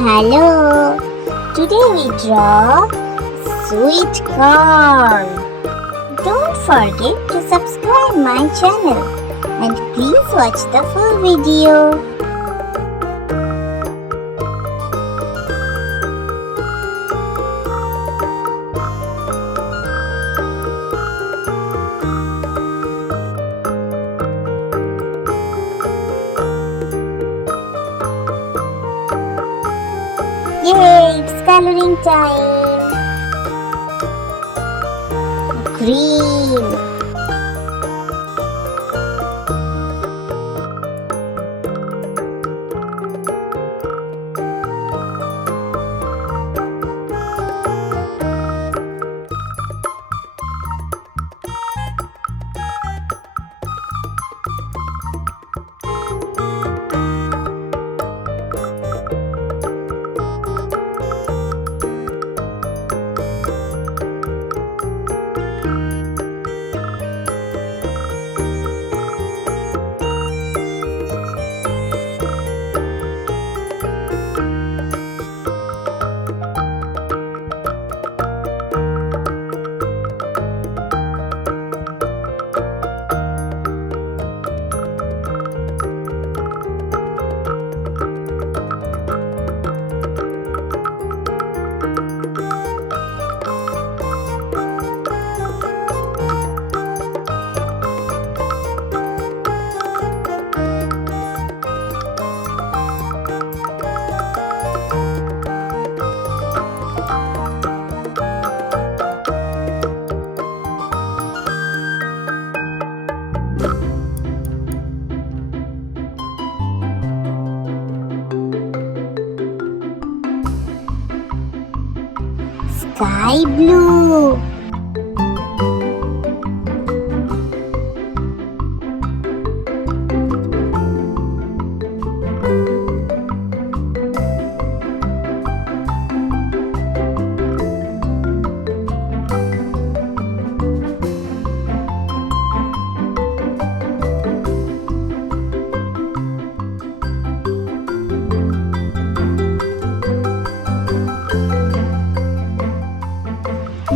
Hello! Today we draw sweet corn. Don't forget to subscribe my channel and please watch the full video. Yay! It's coloring time! Green. Sky blue.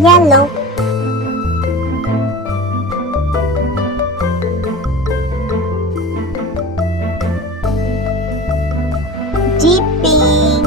Yellow. Deep pink.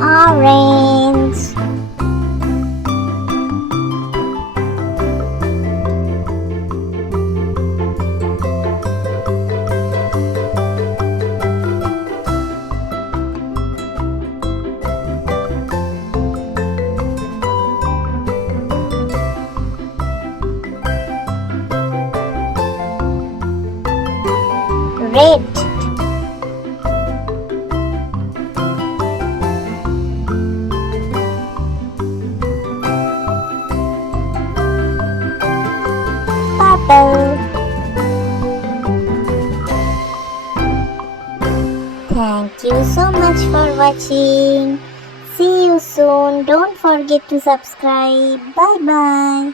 Orange. Red. Thank you so much for watching. See you soon. Don't forget to subscribe. Bye bye.